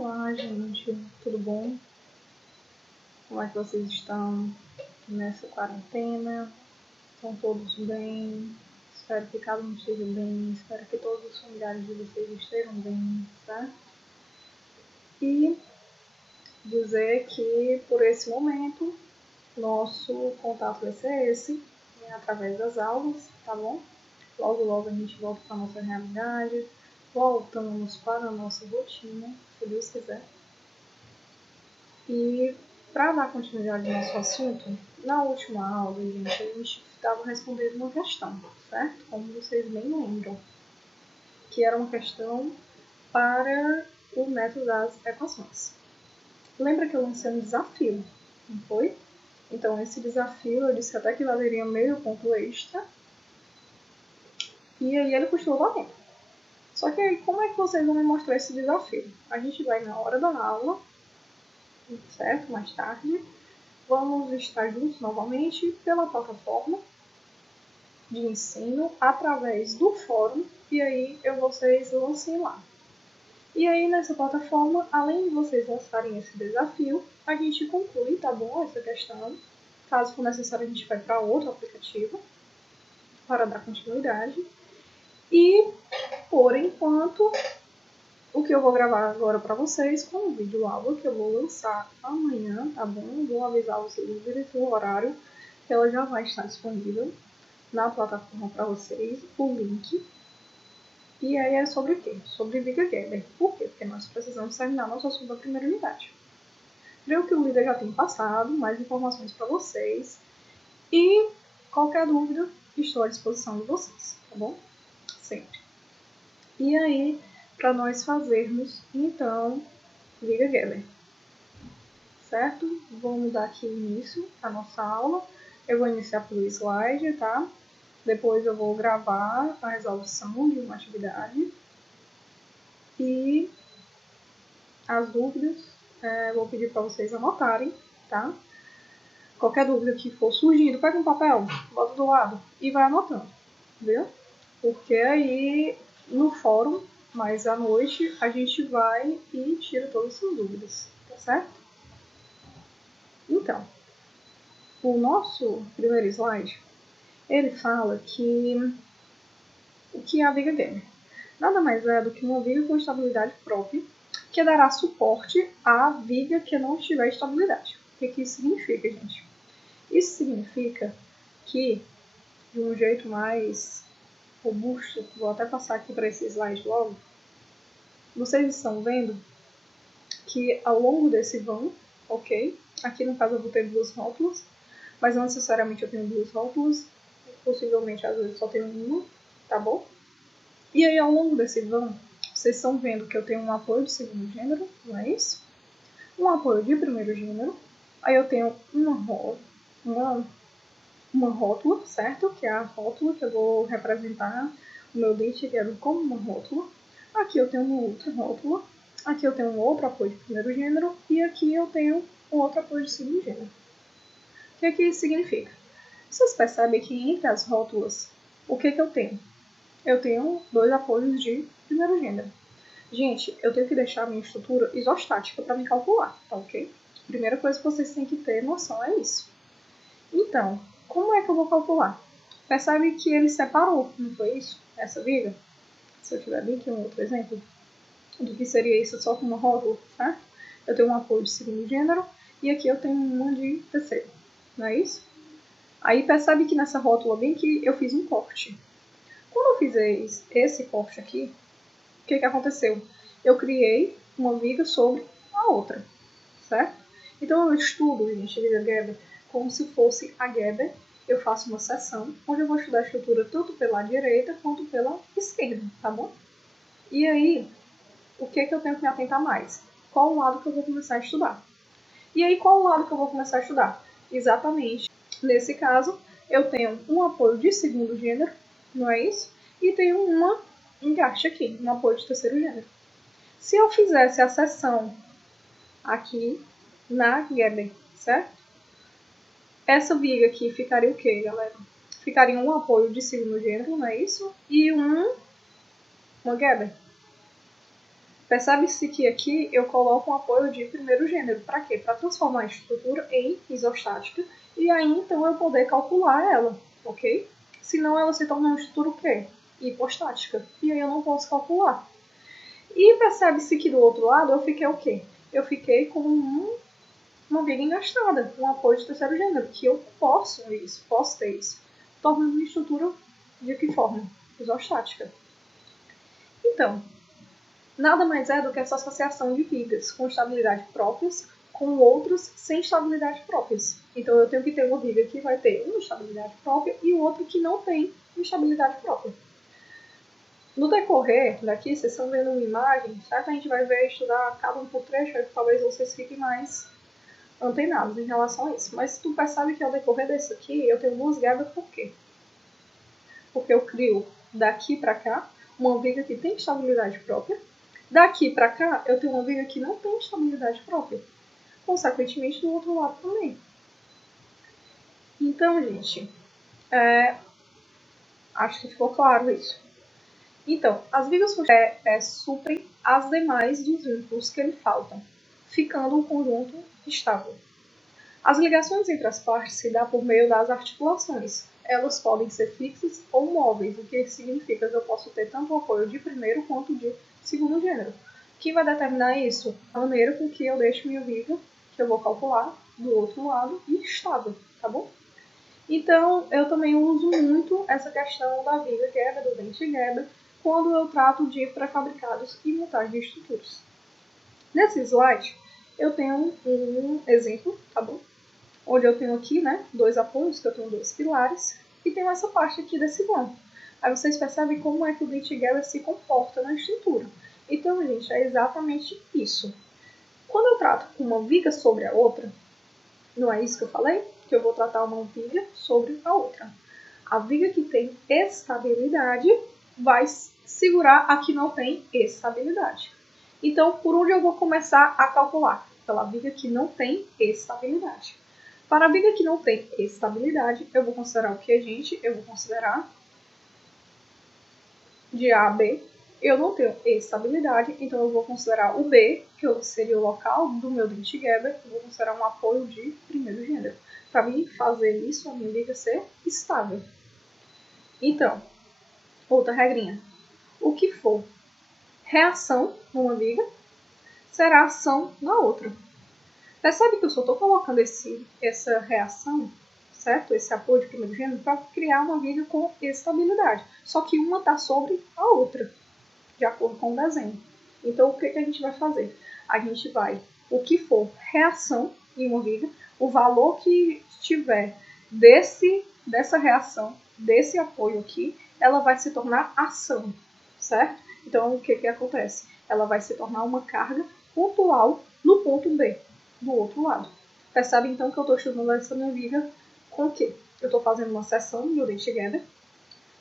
Olá, gente, tudo bom? Como é que vocês estão nessa quarentena? Estão todos bem? Espero que cada um esteja bem, espero que todos os familiares de vocês estejam bem, certo? E dizer que por esse momento nosso contato vai ser esse, através das aulas, tá bom? Logo, logo a gente volta para a nossa realidade, voltamos para a nossa rotina, se Deus quiser. E para dar continuidade ao nosso assunto, na última aula, gente, a gente estava respondendo uma questão, certo? Como vocês bem lembram, que era uma questão para o método das equações. Lembra que eu lancei um desafio, não foi? Então, esse desafio eu disse até que valeria meio ponto extra, e aí ele custou valendo. Só que aí, como é que vocês vão me mostrar esse desafio? A gente vai na hora da aula, certo? Mais tarde. Vamos estar juntos novamente pela plataforma de ensino através do fórum e aí vocês lancem lá. E aí nessa plataforma, além de vocês lançarem esse desafio, a gente conclui, tá bom, essa questão. Caso for necessário, a gente vai para outro aplicativo para dar continuidade. E, por enquanto, o que eu vou gravar agora para vocês com um vídeo aula que eu vou lançar amanhã, tá bom? Vou avisar os líderes o horário que ela já vai estar disponível na plataforma para vocês, o link. E aí é sobre o quê? Sobre Viga Geber. Por quê? Porque nós precisamos terminar nosso assunto da primeira unidade. Creio que o líder já tem passado mais informações para vocês. E qualquer dúvida, estou à disposição de vocês, tá bom? Sempre. E aí, para nós fazermos, então, Viga Geber. Certo? Vamos dar aqui início à nossa aula. Eu vou iniciar pelo slide, tá? Depois eu vou gravar a resolução de uma atividade. E as dúvidas, vou pedir para vocês anotarem, tá? Qualquer dúvida que for surgindo, pega um papel, bota do lado e vai anotando, viu? Porque aí no fórum, mais à noite, a gente vai e tira todas essas dúvidas, tá certo? Então, o nosso primeiro slide, ele fala que o que é a Viga Geber? Nada mais é do que uma viga com estabilidade própria que dará suporte à viga que não tiver estabilidade. O que isso significa, gente? Isso significa que, de um jeito mais robusto, vou até passar aqui para esse slide logo, vocês estão vendo que ao longo desse vão, ok? Aqui no caso eu vou ter duas rótulas, mas não necessariamente eu tenho duas rótulas, possivelmente às vezes só tenho uma, tá bom? E aí ao longo desse vão, vocês estão vendo que eu tenho um apoio de segundo gênero, não é isso? Um apoio de primeiro gênero, aí eu tenho uma rótula, certo? Que é a rótula que eu vou representar o meu dente como uma rótula. Aqui eu tenho uma outra rótula, aqui eu tenho um outro apoio de primeiro gênero e aqui eu tenho um outro apoio de segundo gênero. O que isso significa? Vocês percebem que entre as rótulas, o que eu tenho? Eu tenho dois apoios de primeiro gênero. Gente, eu tenho que deixar a minha estrutura isostática para me calcular, tá ok? Primeira coisa que vocês têm que ter noção é isso. Então, como é que eu vou calcular? Percebe que ele separou, não foi isso? Essa viga? Se eu tiver bem aqui um outro exemplo do que seria isso só com uma rótula, certo? Eu tenho um apoio de segundo gênero e aqui eu tenho uma de terceiro, não é isso? Aí percebe que nessa rótula bem que eu fiz um corte. Quando eu fiz esse corte aqui, o que aconteceu? Eu criei uma viga sobre a outra, certo? Então eu estudo, gente, a Viga Geber como se fosse a Geber. Eu faço uma seção onde eu vou estudar a estrutura tanto pela direita quanto pela esquerda, tá bom? E aí, o que eu tenho que me atentar mais? Qual o lado que eu vou começar a estudar? E aí, qual o lado que eu vou começar a estudar? Exatamente. Nesse caso, eu tenho um apoio de segundo gênero, não é isso? E tenho uma encaixe aqui, um apoio de terceiro gênero. Se eu fizesse a seção aqui na Geber, certo? Essa viga aqui ficaria o quê, galera? Ficaria um apoio de segundo gênero, não é isso? E uma Geber. Percebe-se que aqui eu coloco um apoio de primeiro gênero. Para quê? Para transformar a estrutura em isostática e aí então eu poder calcular ela, ok? Senão ela se torna uma estrutura o quê? Hipostática. E aí eu não posso calcular. E percebe-se que do outro lado eu fiquei o quê? Eu fiquei com uma viga engastada, um apoio de terceiro gênero, que eu posso ter isso, tornando uma estrutura de que forma? Isostática. Então, nada mais é do que essa associação de vigas com estabilidade próprias com outras sem estabilidade próprias. Então, eu tenho que ter uma viga que vai ter uma estabilidade própria e o outro que não tem uma estabilidade própria. No decorrer daqui, vocês estão vendo uma imagem, certo? A gente vai ver, estudar cada um por trecho, talvez vocês fiquem mais antenados em relação a isso. Mas tu percebe que ao decorrer desse aqui, eu tenho duas guedas por quê? Porque eu crio daqui para cá uma viga que tem estabilidade própria. Daqui para cá, eu tenho uma viga que não tem estabilidade própria. Consequentemente, do outro lado também. Então, gente, acho que ficou claro isso. Então, as vigas suprem as demais dos vínculos que lhe faltam, ficando um conjunto estável. As ligações entre as partes se dão por meio das articulações. Elas podem ser fixas ou móveis, o que significa que eu posso ter tanto o apoio de primeiro quanto de segundo gênero. O que vai determinar isso? A maneira com que eu deixo minha viga, que eu vou calcular, do outro lado, e estável, tá bom? Então, eu também uso muito essa questão da viga Gerber, do dente Gerber, quando eu trato de pré-fabricados e montagem de estruturas. Nesse slide, eu tenho um exemplo, tá bom? Onde eu tenho aqui, né, dois apoios, que eu tenho dois pilares, e tenho essa parte aqui desse banco. Aí vocês percebem como é que o dente Gerber se comporta na estrutura. Então, gente, é exatamente isso. Quando eu trato uma viga sobre a outra, não é isso que eu falei? Que eu vou tratar uma viga sobre a outra. A viga que tem estabilidade vai segurar a que não tem estabilidade. Então, por onde eu vou começar a calcular? Pela viga que não tem estabilidade. Para a viga que não tem estabilidade, eu vou considerar o que, gente? Eu vou considerar de A a B. Eu não tenho estabilidade, então eu vou considerar o B, que seria o local do meu dente Gerber, eu vou considerar um apoio de primeiro gênero. Para mim fazer isso, a minha viga ser estável. Então, outra regrinha. O que for reação numa viga será ação na outra. Percebe que eu só estou colocando essa reação, certo? Esse apoio de primeiro gênero para criar uma viga com estabilidade. Só que uma está sobre a outra, de acordo com o desenho. Então, o que a gente vai fazer? A gente vai, o que for reação em uma viga, o valor que tiver dessa reação, desse apoio aqui, ela vai se tornar ação, certo? Então, o que acontece? Ela vai se tornar uma carga pontual no ponto B, do outro lado. Percebe, então, que eu estou estudando essa minha viga com o quê? Eu estou fazendo uma seção de dente Gerber,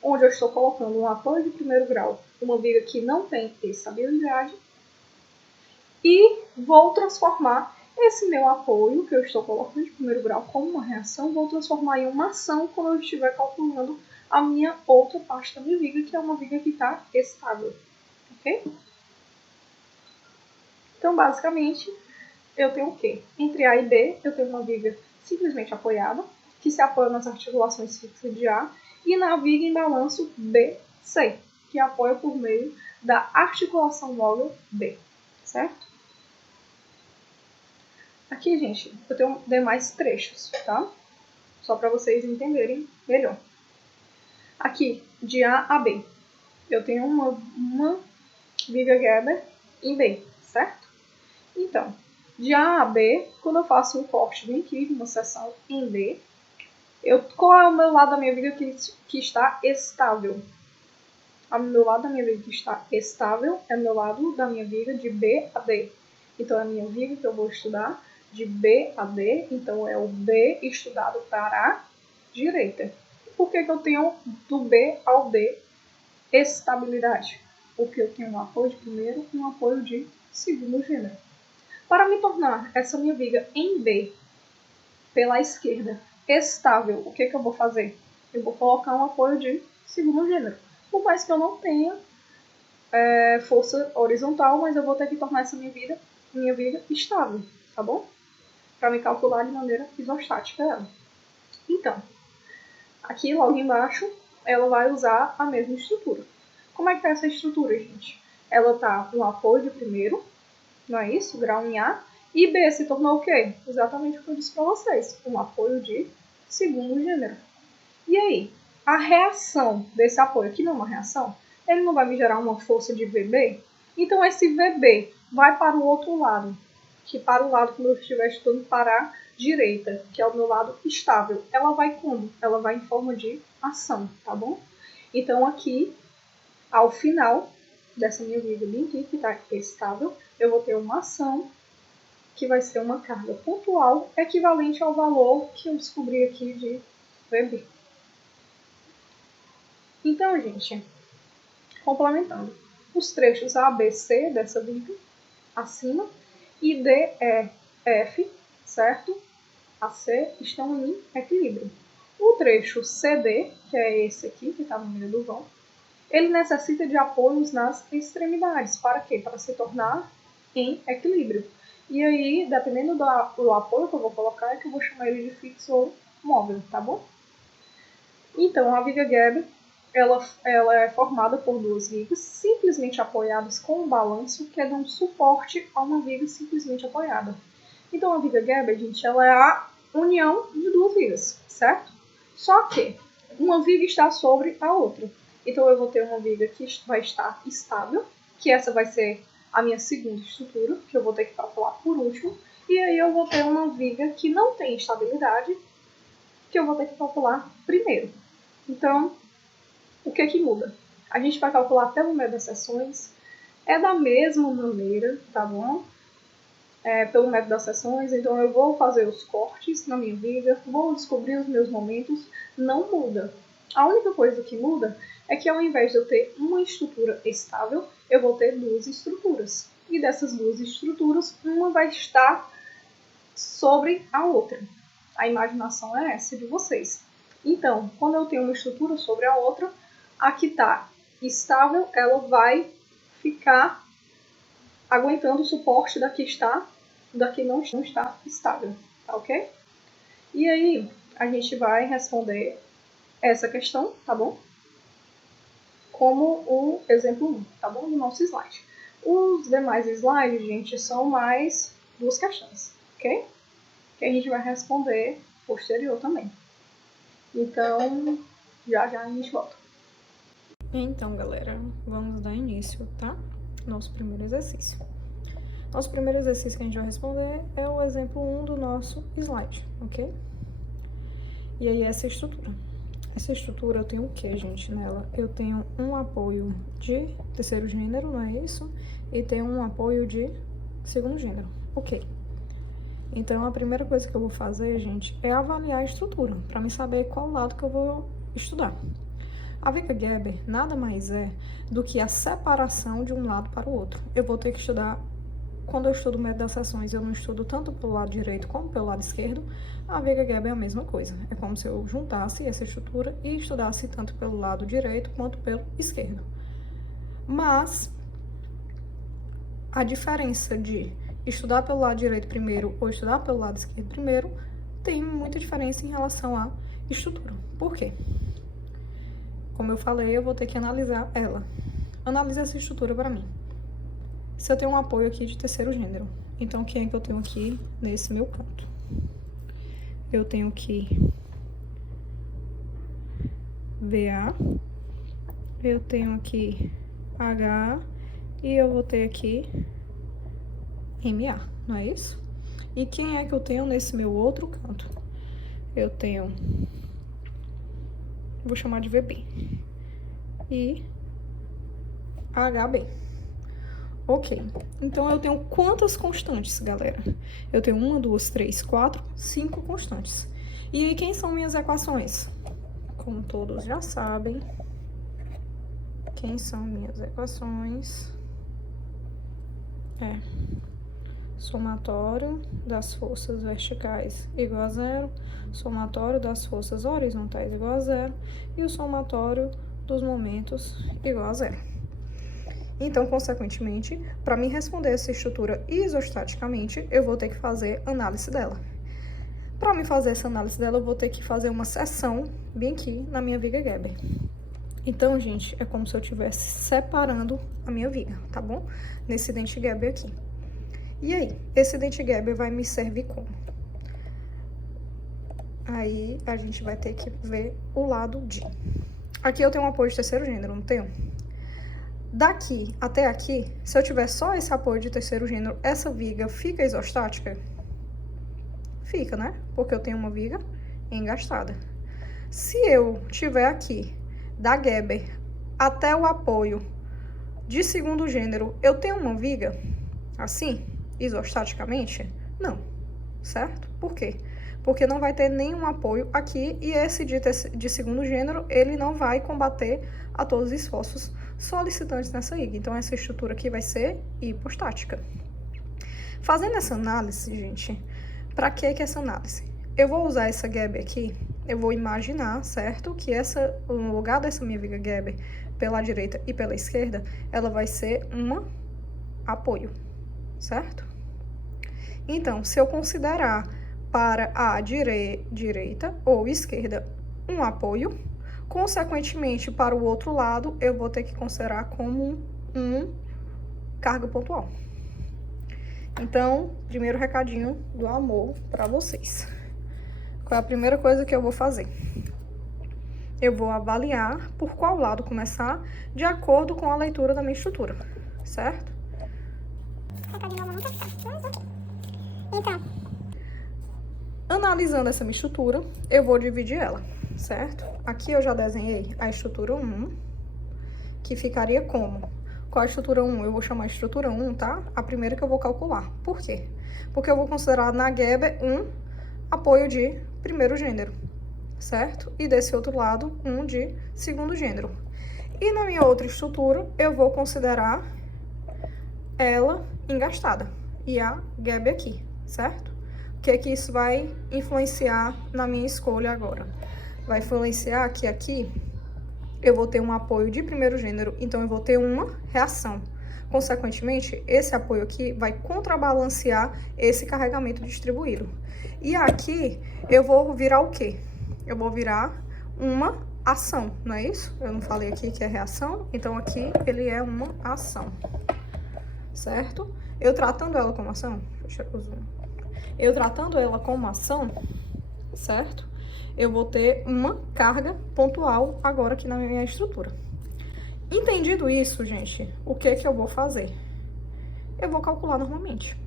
onde eu estou colocando um apoio de primeiro grau, uma viga que não tem estabilidade, e vou transformar esse meu apoio, que eu estou colocando de primeiro grau como uma reação, vou transformar em uma ação quando eu estiver calculando a minha outra parte da minha viga, que é uma viga que está estável. Ok? Então, basicamente, eu tenho o quê? Entre A e B, eu tenho uma viga simplesmente apoiada, que se apoia nas articulações fixas de A, e na viga em balanço BC, que apoia por meio da articulação móvel B, certo? Aqui, gente, eu tenho demais trechos, tá? Só para vocês entenderem melhor. Aqui, de A a B, eu tenho uma viga Gerber em B, certo? Então, de A a B, quando eu faço um corte bem aqui, uma seção em B, qual é o meu lado da minha viga que está estável? O meu lado da minha viga que está estável é o meu lado da minha viga de B a D. Então, é a minha viga que eu vou estudar de B a D, então é o B estudado para a direita. Por que eu tenho do B ao D estabilidade? Porque eu tenho um apoio de primeiro e um apoio de segundo gênero. Para me tornar essa minha viga em B, pela esquerda, estável, o que eu vou fazer? Eu vou colocar um apoio de segundo gênero. Por mais que eu não tenha força horizontal, mas eu vou ter que tornar essa minha viga estável, tá bom? Para me calcular de maneira isostática ela. Então, aqui logo embaixo, ela vai usar a mesma estrutura. Como é que tá essa estrutura, gente? Ela tá no apoio de primeiro, não é isso? Grau em A. E B se tornou o quê? Exatamente o que eu disse para vocês. Um apoio de segundo gênero. E aí? A reação desse apoio, que não é uma reação, ele não vai me gerar uma força de VB? Então esse VB vai para o outro lado, que para o lado, quando eu estiver estudando para a direita, que é o meu lado estável. Ela vai como? Ela vai em forma de ação, tá bom? Então aqui, ao final dessa minha viga bem aqui, que está estável, eu vou ter uma ação que vai ser uma carga pontual equivalente ao valor que eu descobri aqui de VB. Então, gente, complementando, os trechos A, B, C dessa viga acima e D, E, F, certo? A C estão em equilíbrio. O trecho CD, que é esse aqui, que está no meio do vão, ele necessita de apoios nas extremidades. Para quê? Para se tornar em equilíbrio. E aí, dependendo do apoio que eu vou colocar, é que eu vou chamar ele de fixo ou móvel, tá bom? Então, a viga Gerber, ela é formada por duas vigas simplesmente apoiadas com um balanço que dá um suporte a uma viga simplesmente apoiada. Então, a viga Gerber, gente, ela é a união de duas vigas, certo? Só que uma viga está sobre a outra. Então, eu vou ter uma viga que vai estar estável, que essa vai ser a minha segunda estrutura, que eu vou ter que calcular por último. E aí eu vou ter uma viga que não tem estabilidade, que eu vou ter que calcular primeiro. Então, o que é que muda? A gente vai calcular pelo método das seções. É da mesma maneira, tá bom? Pelo método das seções. Então, eu vou fazer os cortes na minha viga, vou descobrir os meus momentos. Não muda. A única coisa que muda é que ao invés de eu ter uma estrutura estável, eu vou ter duas estruturas. E dessas duas estruturas, uma vai estar sobre a outra. A imaginação é essa de vocês. Então, quando eu tenho uma estrutura sobre a outra, a que está estável, ela vai ficar aguentando o suporte da que não está estável, tá ok? E aí, a gente vai responder essa questão, tá bom? Como o exemplo 1, tá bom? Do nosso slide. Os demais slides, gente, são mais duas questões, ok? Que a gente vai responder posterior também. Então, já a gente volta. Então, galera, vamos dar início, tá? Nosso primeiro exercício. Nosso primeiro exercício que a gente vai responder é o exemplo 1 do nosso slide, ok? E aí, essa estrutura. Essa estrutura eu tenho o que, gente, nela? Eu tenho um apoio de terceiro gênero, não é isso? E tenho um apoio de segundo gênero, ok. Então, a primeira coisa que eu vou fazer, gente, é avaliar a estrutura, para me saber qual lado que eu vou estudar. A viga Gerber nada mais é do que a separação de um lado para o outro. Eu vou ter que estudar, quando eu estudo o método das seções, eu não estudo tanto pelo lado direito como pelo lado esquerdo. A viga Gerber é a mesma coisa. É como se eu juntasse essa estrutura e estudasse tanto pelo lado direito quanto pelo esquerdo. Mas a diferença de estudar pelo lado direito primeiro ou estudar pelo lado esquerdo primeiro tem muita diferença em relação à estrutura. Por quê? Como eu falei, eu vou ter que analisar ela. Analisa essa estrutura para mim. Se eu tenho um apoio aqui de terceiro gênero, então quem é que eu tenho aqui nesse meu canto? Eu tenho aqui VA, eu tenho aqui H e eu vou ter aqui MA, não é isso? E quem é que eu tenho nesse meu outro canto? Eu tenho, vou chamar de VB e HB. Ok, então eu tenho quantas constantes, galera? Eu tenho 1, 2, 3, 4, 5 constantes. E aí, quem são minhas equações? Como todos já sabem, quem são minhas equações? Somatório das forças verticais igual a zero, somatório das forças horizontais igual a zero e o somatório dos momentos igual a zero. Então, consequentemente, para me responder essa estrutura isostaticamente, eu vou ter que fazer análise dela. Para me fazer essa análise dela, eu vou ter que fazer uma seção bem aqui na minha viga Gerber. Então, gente, é como se eu estivesse separando a minha viga, tá bom? Nesse dente Gerber aqui. E aí, esse dente Gerber vai me servir como? Aí, a gente vai ter que ver o lado de... Aqui eu tenho um apoio de terceiro gênero, não tenho? Daqui até aqui, se eu tiver só esse apoio de terceiro gênero, essa viga fica isostática? Fica, né? Porque eu tenho uma viga engastada. Se eu tiver aqui, da Gerber até o apoio de segundo gênero, eu tenho uma viga assim, isostaticamente? Não, certo? Por quê? Porque não vai ter nenhum apoio aqui e esse de segundo gênero, ele não vai combater a todos os esforços solicitantes nessa viga. Então, essa estrutura aqui vai ser hipostática. Fazendo essa análise, gente, para que essa análise? Eu vou usar essa Gerber aqui, eu vou imaginar, certo? Que no lugar dessa minha viga Gerber, pela direita e pela esquerda, ela vai ser um apoio, certo? Então, se eu considerar para a direita ou esquerda um apoio, consequentemente, para o outro lado, eu vou ter que considerar como um carga pontual. Então, primeiro recadinho do amor para vocês. Qual é a primeira coisa que eu vou fazer? Eu vou avaliar por qual lado começar, de acordo com a leitura da minha estrutura, certo? Então, analisando essa minha estrutura, eu vou dividir ela, certo? Aqui eu já desenhei a estrutura 1, que ficaria como? Qual a estrutura 1? Eu vou chamar a estrutura 1, tá? A primeira que eu vou calcular. Por quê? Porque eu vou considerar na Gerber um apoio de primeiro gênero, certo? E desse outro lado, um de segundo gênero. E na minha outra estrutura, eu vou considerar ela engastada. E a Gerber aqui, certo? O que é que isso vai influenciar na minha escolha agora? Vai influenciar que aqui eu vou ter um apoio de primeiro gênero, então eu vou ter uma reação. Consequentemente, esse apoio aqui vai contrabalancear esse carregamento distribuído. E aqui eu vou virar o quê? Eu vou virar uma ação, não é isso? Eu não falei aqui que é reação, então aqui ele é uma ação, certo? Eu tratando ela como ação, deixa eu zoom. Eu tratando ela como ação, certo? Eu vou ter uma carga pontual agora aqui na minha estrutura. Entendido isso, gente, o que que eu vou fazer? Eu vou calcular normalmente.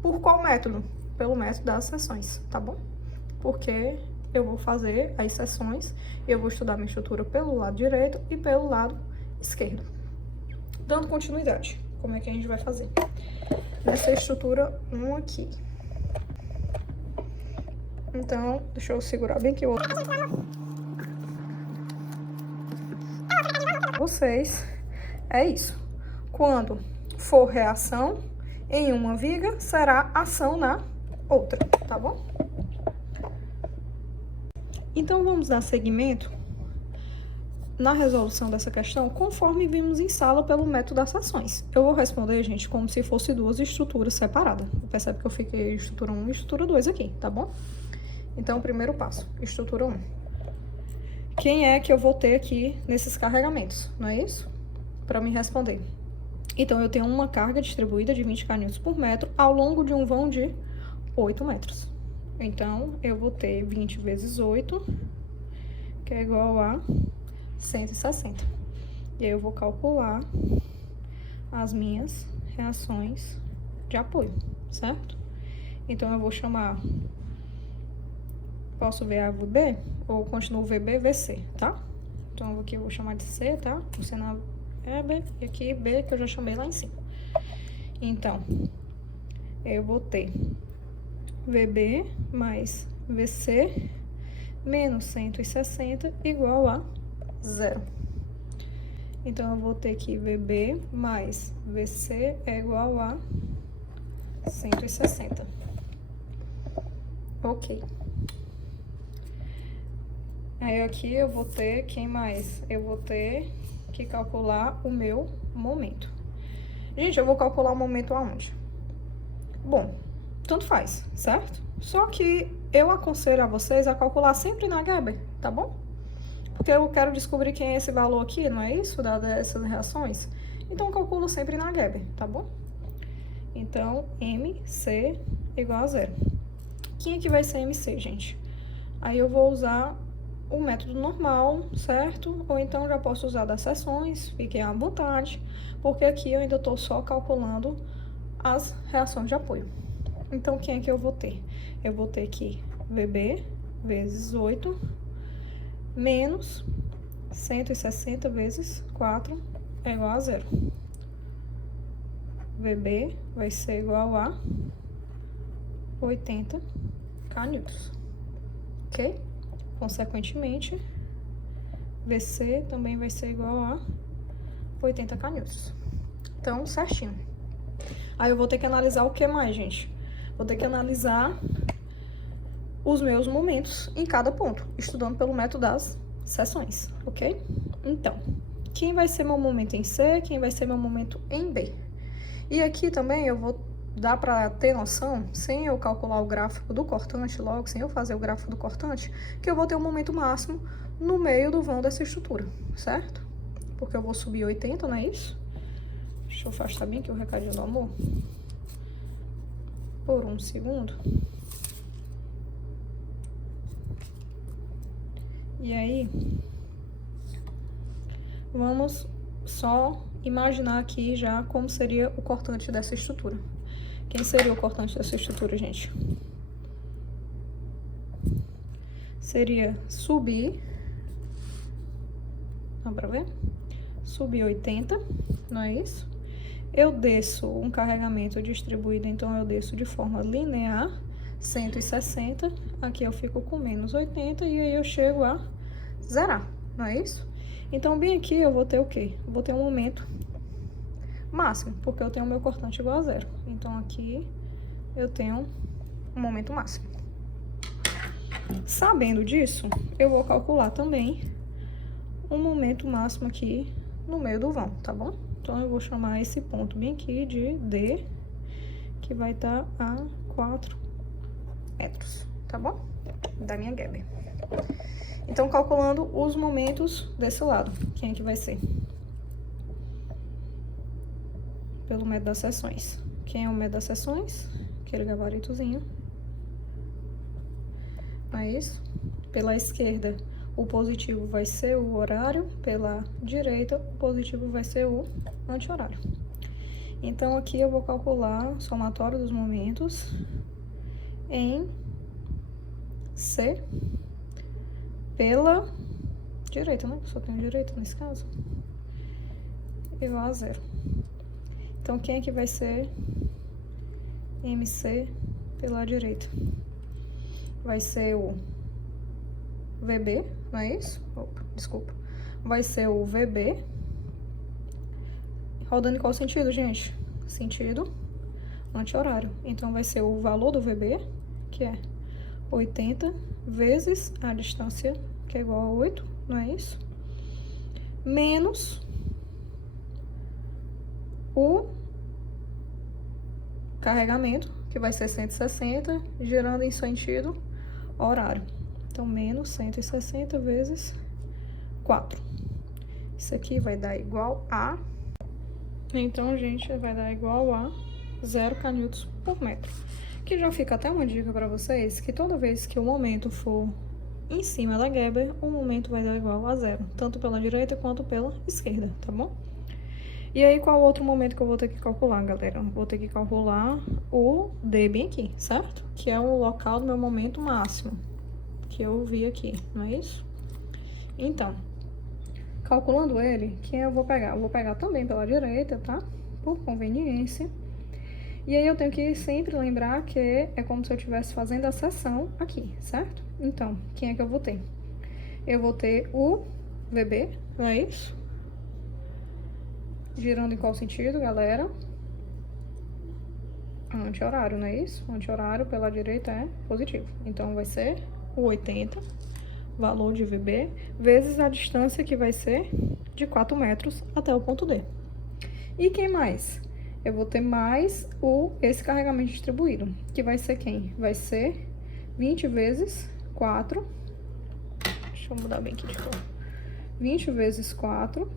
Por qual método? Pelo método das seções, tá bom? Porque eu vou fazer as seções e eu vou estudar minha estrutura pelo lado direito e pelo lado esquerdo. Dando continuidade, como é que a gente vai fazer? Nessa estrutura 1 aqui. Então, deixa eu segurar bem aqui o outro. Vocês, é isso. Quando for reação em uma viga, será ação na outra, tá bom? Então, vamos dar seguimento na resolução dessa questão, conforme vimos em sala pelo método das seções. Eu vou responder, gente, como se fosse duas estruturas separadas. Percebe que eu fiquei estrutura 1 e estrutura 2 aqui, tá bom? Então, primeiro passo, estrutura 1. Quem é que eu vou ter aqui nesses carregamentos, não é isso? Para me responder. Então, eu tenho uma carga distribuída de 20 kN por metro ao longo de um vão de 8 metros. Então, eu vou ter 20 vezes 8, que é igual a 160. E aí, eu vou calcular as minhas reações de apoio, certo? Então, eu vou chamar... Posso ver A, VB, ou continuo VB, VC, tá? Então, aqui eu vou chamar de C, tá? O C na B, e aqui B, que eu já chamei lá em cima. Então, eu vou ter VB mais VC menos 160 igual a 0. Então, eu vou ter que VB mais VC é igual a 160. Ok. Aí, aqui eu vou ter, quem mais? Eu vou ter que calcular o meu momento. Gente, eu vou calcular o momento aonde? Bom, tanto faz, certo? Só que eu aconselho a vocês a calcular sempre na Gerber, tá bom? Porque eu quero descobrir quem é esse valor aqui, não é isso? Dessas reações. Então, eu calculo sempre na Gerber, tá bom? Então, MC igual a 0. Quem é que vai ser MC, gente? Aí eu vou usar o método normal, certo? Ou então já posso usar das seções, fiquem à vontade, porque aqui eu ainda estou só calculando as reações de apoio. Então, quem é que eu vou ter? Eu vou ter aqui VB vezes 8 menos 160 vezes 4 é igual a 0. VB vai ser igual a 80 kN, ok? Consequentemente, VC também vai ser igual a 80 kN. Então, certinho. Aí eu vou ter que analisar o que mais, gente? Vou ter que analisar os meus momentos em cada ponto, estudando pelo método das seções, ok? Então, quem vai ser meu momento em C, quem vai ser meu momento em B. E aqui também eu vou dar para ter noção, sem eu calcular o gráfico do cortante logo, sem eu fazer o gráfico do cortante, que eu vou ter um momento máximo no meio do vão dessa estrutura, certo? Porque eu vou subir 80, não é isso? Deixa eu afastar bem aqui o recadinho do amor. Por um segundo. E aí, vamos só imaginar aqui já como seria o cortante dessa estrutura. Quem seria o cortante dessa estrutura, gente? Seria subir, dá pra ver? Subir 80, não é isso? Eu desço um carregamento distribuído, então eu desço de forma linear, 160, aqui eu fico com menos 80 e aí eu chego a zerar, não é isso? Então, bem aqui eu vou ter o quê? Eu vou ter um momento máximo, porque eu tenho o meu cortante igual a 0. Então, aqui eu tenho um momento máximo. Sabendo disso, eu vou calcular também um momento máximo aqui no meio do vão, tá bom? Então, eu vou chamar esse ponto bem aqui de D, que vai estar a 4 metros, tá bom? Da minha Gerber. Então, calculando os momentos desse lado, quem é que vai ser? Pelo método das seções. Quem é o método das seções? Aquele gabaritozinho. Não é isso? Pela esquerda, o positivo vai ser o horário. Pela direita, o positivo vai ser o anti-horário. Então, aqui eu vou calcular o somatório dos momentos em C pela direita, né? Só tenho direita nesse caso. Igual a 0. Então, quem é que vai ser MC pela direita? Vai ser o VB, não é isso? Opa, desculpa. Vai ser o VB. Rodando em qual sentido, gente? Sentido anti-horário. Então, vai ser o valor do VB, que é 80 vezes a distância, que é igual a 8, não é isso? Menos o carregamento, que vai ser 160, girando em sentido horário. Então, menos 160 vezes 4. Isso aqui vai dar igual a... Então, gente, vai dar igual a 0 kN por metro. Que já fica até uma dica para vocês, que toda vez que o momento for em cima da Gerber, o momento vai dar igual a 0, tanto pela direita quanto pela esquerda, tá bom? E aí, qual outro momento que eu vou ter que calcular, galera? Vou ter que calcular o D bem aqui, certo? Que é o local do meu momento máximo, que eu vi aqui, não é isso? Então, calculando ele, quem eu vou pegar? Eu vou pegar também pela direita, tá? Por conveniência. E aí, eu tenho que sempre lembrar que é como se eu estivesse fazendo a seção aqui, certo? Então, quem é que eu vou ter? Eu vou ter o VB, não é isso? Girando em qual sentido, galera? Anti-horário, não é isso? Anti-horário pela direita é positivo. Então, vai ser o 80, valor de VB, vezes a distância que vai ser de 4 metros até o ponto D. E quem mais? eu vou ter mais esse carregamento distribuído, que vai ser quem? Vai ser 20 vezes 4. Deixa eu mudar bem aqui de cor. 20 vezes 4.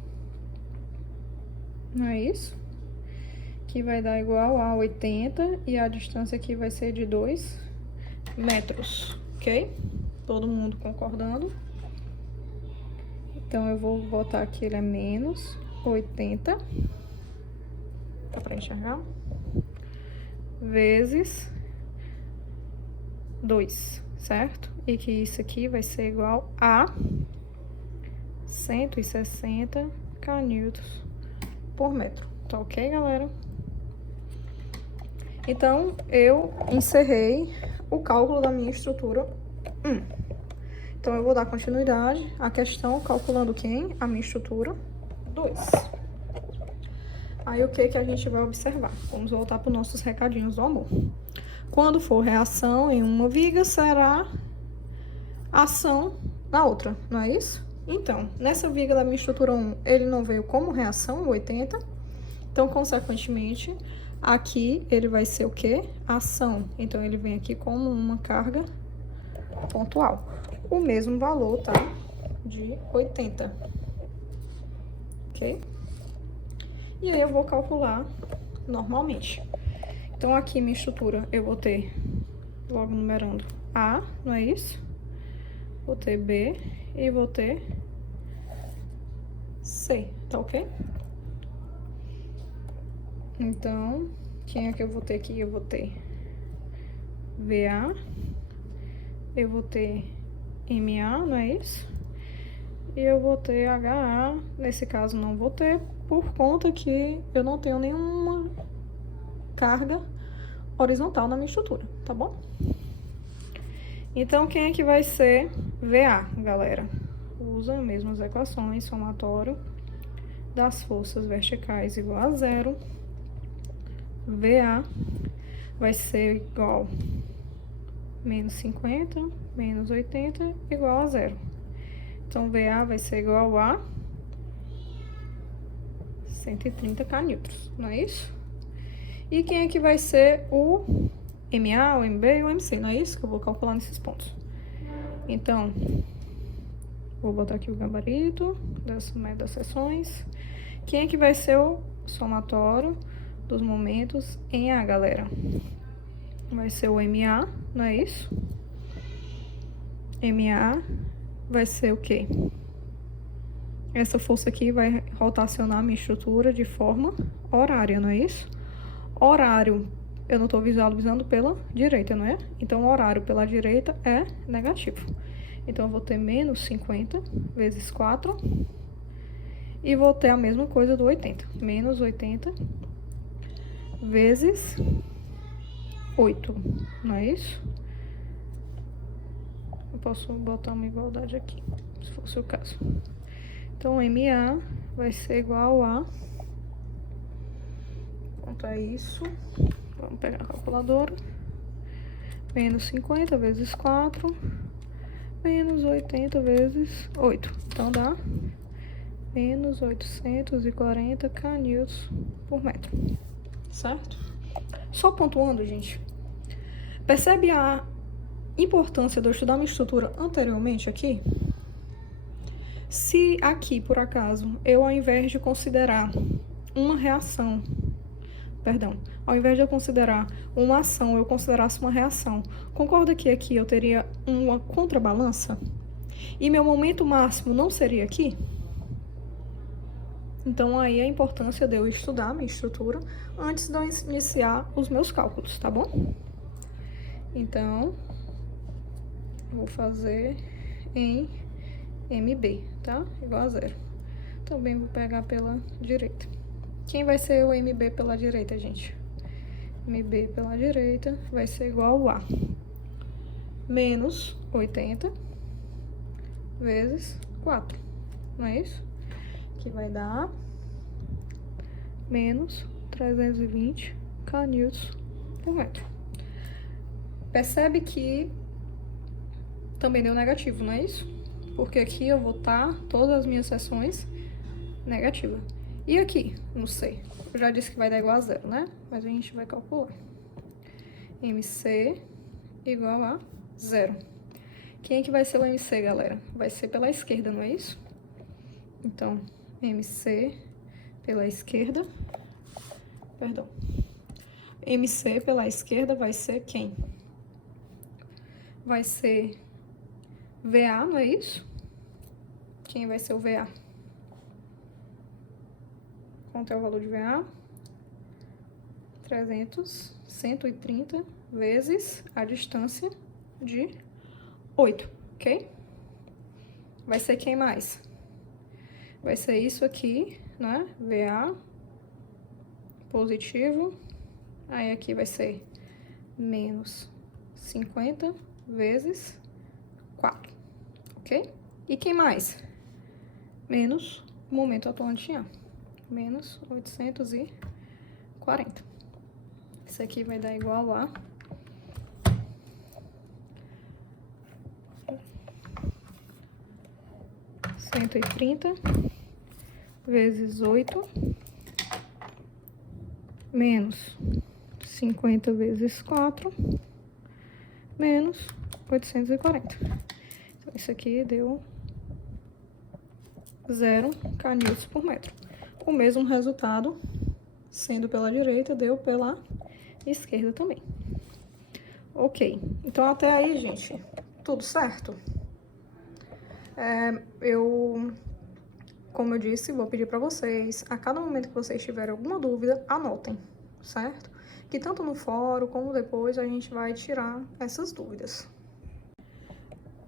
Não é isso? Que vai dar igual a 80 e a distância aqui vai ser de 2 metros, ok? Todo mundo concordando? Então, eu vou botar aqui, ele é menos 80. Dá pra enxergar? Vezes 2, certo? E que isso aqui vai ser igual a 160 kN por metro. Tá ok, galera? Então, eu encerrei o cálculo da minha estrutura 1. Então, eu vou dar continuidade à questão calculando quem? A minha estrutura 2. Aí, o que que a gente vai observar? Vamos voltar para os nossos recadinhos do amor. Quando for reação em uma viga, será ação na outra, não é isso? Então, nessa viga da minha estrutura 1, ele não veio como reação, 80. Então, consequentemente, aqui ele vai ser o quê? Ação. Então, ele vem aqui como uma carga pontual. O mesmo valor, tá? De 80. Ok? E aí, eu vou calcular normalmente. Então, aqui minha estrutura, eu vou ter, logo numerando, A, não é isso? Vou ter B e vou ter C, tá ok? Então, quem é que eu vou ter aqui? Eu vou ter VA, eu vou ter MA, não é isso? E eu vou ter HA, nesse caso não vou ter, por conta que eu não tenho nenhuma carga horizontal na minha estrutura, tá bom? Então, quem é que vai ser VA, galera? Usa as mesmas equações, somatório das forças verticais igual a 0. VA vai ser igual menos 50, menos 80, igual a 0. Então, VA vai ser igual a 130 kN, não é isso? E quem é que vai ser o MA, o MB e o MC, não é isso que eu vou calcular nesses pontos? Então, vou botar aqui o gabarito das seções. Quem é que vai ser o somatório dos momentos em A, galera? Vai ser o MA, não é isso? MA vai ser o quê? Essa força aqui vai rotacionar a minha estrutura de forma horária, não é isso? Horário, eu não estou visualizando pela direita, não é? Então, o horário pela direita é negativo. Então, eu vou ter menos 50 vezes 4. E vou ter a mesma coisa do 80. Menos 80 vezes 8, não é isso? Eu posso botar uma igualdade aqui, se fosse o caso. Então, MA vai ser igual a... Quanto é isso? Vamos pegar a calculadora. Menos 50 vezes 4. Menos 80 vezes 8. Então, dá menos 840 kN por metro. Certo? Só pontuando, gente. Percebe a importância de eu estudar minha estrutura anteriormente aqui? Se aqui, por acaso, eu ao invés de considerar uma reação, perdão, ao invés de eu considerar uma ação, eu considerasse uma reação, concorda que aqui eu teria uma contrabalança? E meu momento máximo não seria aqui? Então, aí a importância de eu estudar minha estrutura antes de eu iniciar os meus cálculos, tá bom? Então, vou fazer em MB, tá? Igual a 0. Também vou pegar pela direita. Quem vai ser o MB pela direita, gente? MB pela direita vai ser igual a menos 80 vezes 4, não é isso? Que vai dar menos 320 kN por metro. Percebe que também deu negativo, não é isso? Porque aqui eu vou estar todas as minhas seções negativas. E aqui, no C? Eu já disse que vai dar igual a 0, né? Mas a gente vai calcular. MC igual a 0. Quem é que vai ser o MC, galera? Vai ser pela esquerda, não é isso? Então, MC pela esquerda... Perdão. MC pela esquerda vai ser quem? Vai ser VA, não é isso? Quem vai ser o VA? Quanto é o valor de VA? 130 vezes a distância de 8, ok? Vai ser quem mais? Vai ser isso aqui, né? VA positivo. Aí aqui vai ser menos 50 vezes 4, ok? E quem mais? Menos o momento atuante em A. Menos 840. Isso aqui vai dar igual a 130 vezes 8 menos 50 vezes 4 menos 840. Então, isso aqui deu 0 kN por metro. O mesmo resultado, sendo pela direita, deu pela esquerda também. Ok, então até aí, gente, tudo certo? Como eu disse, vou pedir para vocês, a cada momento que vocês tiverem alguma dúvida, anotem, certo? Que tanto no fórum como depois a gente vai tirar essas dúvidas.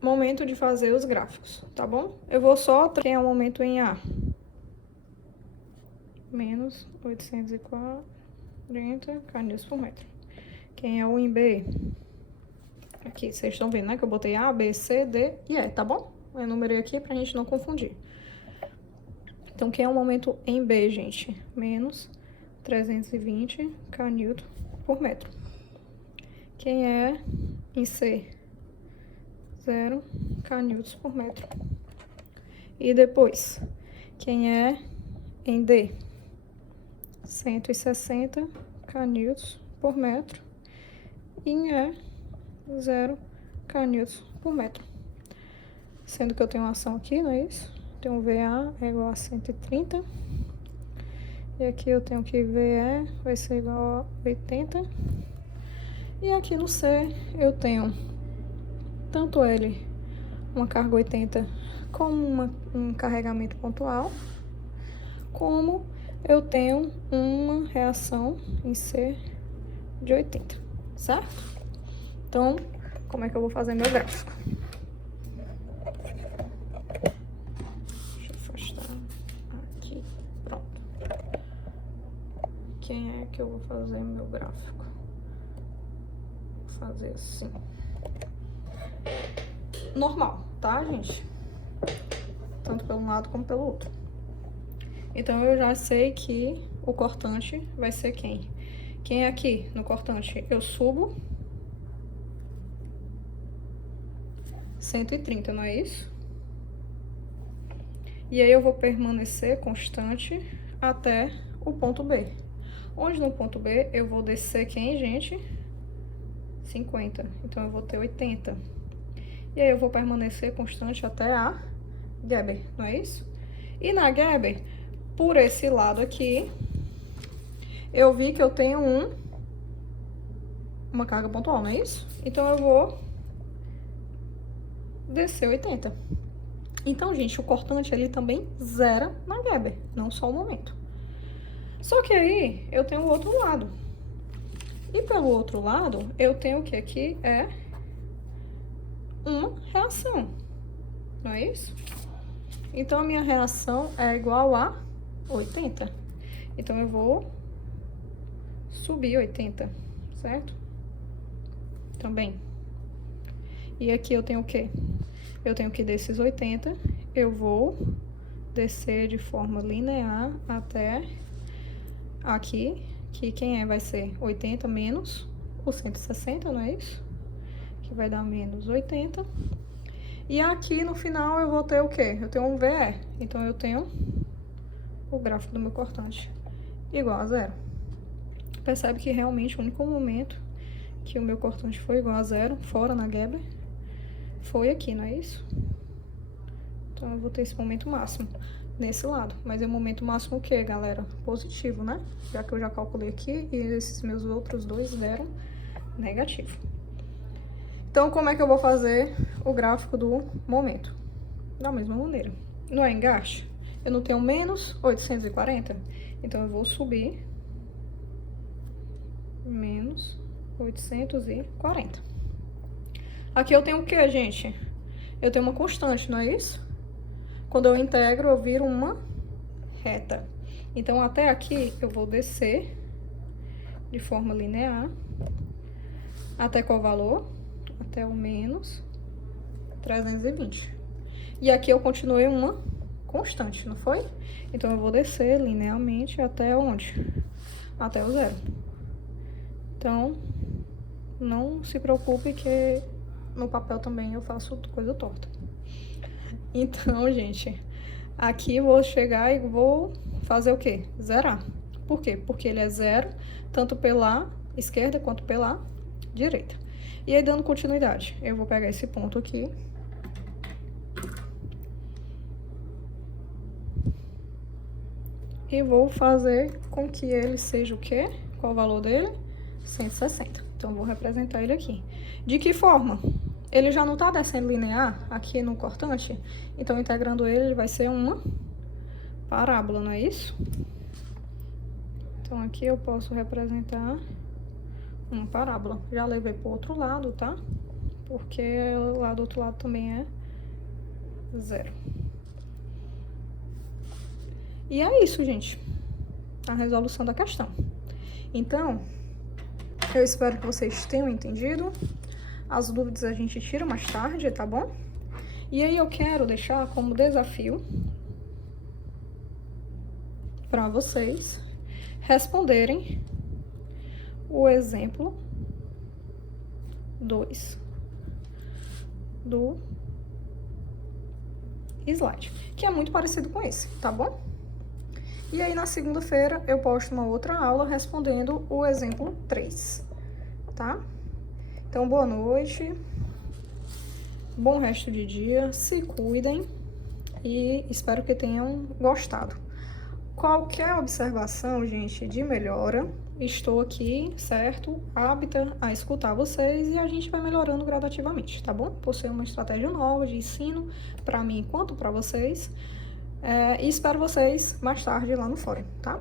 Momento de fazer os gráficos, tá bom? Eu vou só... Quem é o momento em A? Menos 840 kN por metro. Quem é o em B? Aqui, vocês estão vendo, né? Que eu botei A, B, C, D e E, tá bom? Eu enumerei aqui pra gente não confundir. Então, quem é o momento em B, gente? Menos 320 kN por metro. Quem é em C? 0 kN por metro. E depois, quem é em D? 160 kN por metro. E em E, 0 kN por metro. Sendo que eu tenho uma ação aqui, não é isso? Tenho um VA é igual a 130. E aqui eu tenho que VE vai ser igual a 80. E aqui no C eu tenho tanto L, uma carga 80, como um carregamento pontual, como eu tenho uma reação em C de 80, certo? Então, como é que eu vou fazer meu gráfico? Deixa eu afastar aqui, pronto. Quem é que eu vou fazer meu gráfico? Vou fazer assim. Normal, tá, gente? Tanto pelo um lado como pelo outro. Então, eu já sei que o cortante vai ser quem? Quem é aqui no cortante? Eu subo 130, não é isso? E aí, eu vou permanecer constante até o ponto B. Onde no ponto B, eu vou descer quem, gente? 50. Então, eu vou ter 80. E aí, eu vou permanecer constante até a Geber, não é isso? E na Geber, por esse lado aqui, eu vi que eu tenho uma carga pontual, não é isso? Então, eu vou descer 80. Então, gente, o cortante ali também zera na Geber, não só o momento. Só que aí, eu tenho o outro lado. E pelo outro lado, eu tenho o que aqui é uma reação, não é isso? Então, a minha reação é igual a 80. Então, eu vou subir 80, certo? Também. E aqui eu tenho o quê? Eu tenho que desses 80, eu vou descer de forma linear até aqui, que quem vai ser 80 menos o 160, não é isso? Que vai dar menos 80. E aqui no final eu vou ter o quê? Eu tenho um VE, então eu tenho o gráfico do meu cortante igual a 0. Percebe que realmente o único momento que o meu cortante foi igual a 0, fora na Geber, foi aqui, não é isso? Então, eu vou ter esse momento máximo nesse lado. Mas é o momento máximo o quê, galera? Positivo, né? Já que eu já calculei aqui e esses meus outros dois deram negativo. Então, como é que eu vou fazer o gráfico do momento? Da mesma maneira. No engaste, eu não tenho menos 840, então eu vou subir menos 840. Aqui eu tenho o que, gente? Eu tenho uma constante, não é isso? Quando eu integro, eu viro uma reta. Então, até aqui, eu vou descer de forma linear. Até qual valor? Até o menos 320. E aqui eu continuei uma constante, não foi? Então, eu vou descer linearmente até onde? Até o 0. Então, não se preocupe que no papel também eu faço coisa torta. Então, gente, aqui eu vou chegar e vou fazer o quê? Zerar. Por quê? Porque ele é 0, tanto pela esquerda quanto pela direita. E aí, dando continuidade, eu vou pegar esse ponto aqui. E vou fazer com que ele seja o quê? Qual o valor dele? 160. Então, eu vou representar ele aqui. De que forma? Ele já não tá descendo linear aqui no cortante, então, integrando ele vai ser uma parábola, não é isso? Então, aqui eu posso representar uma parábola. Já levei pro outro lado, tá? Porque lá do outro lado também é 0. E é isso, gente. A resolução da questão. Então, eu espero que vocês tenham entendido. As dúvidas a gente tira mais tarde, tá bom? E aí eu quero deixar como desafio para vocês responderem o exemplo 2 do slide, que é muito parecido com esse, tá bom? E aí, na segunda-feira, eu posto uma outra aula respondendo o exemplo 3, tá? Então, boa noite, bom resto de dia, se cuidem e espero que tenham gostado. Qualquer observação, gente, de melhora, estou aqui, certo? Apta a escutar vocês e a gente vai melhorando gradativamente, tá bom? Por ser uma estratégia nova de ensino, para mim quanto para vocês. E espero vocês mais tarde lá no fórum, tá?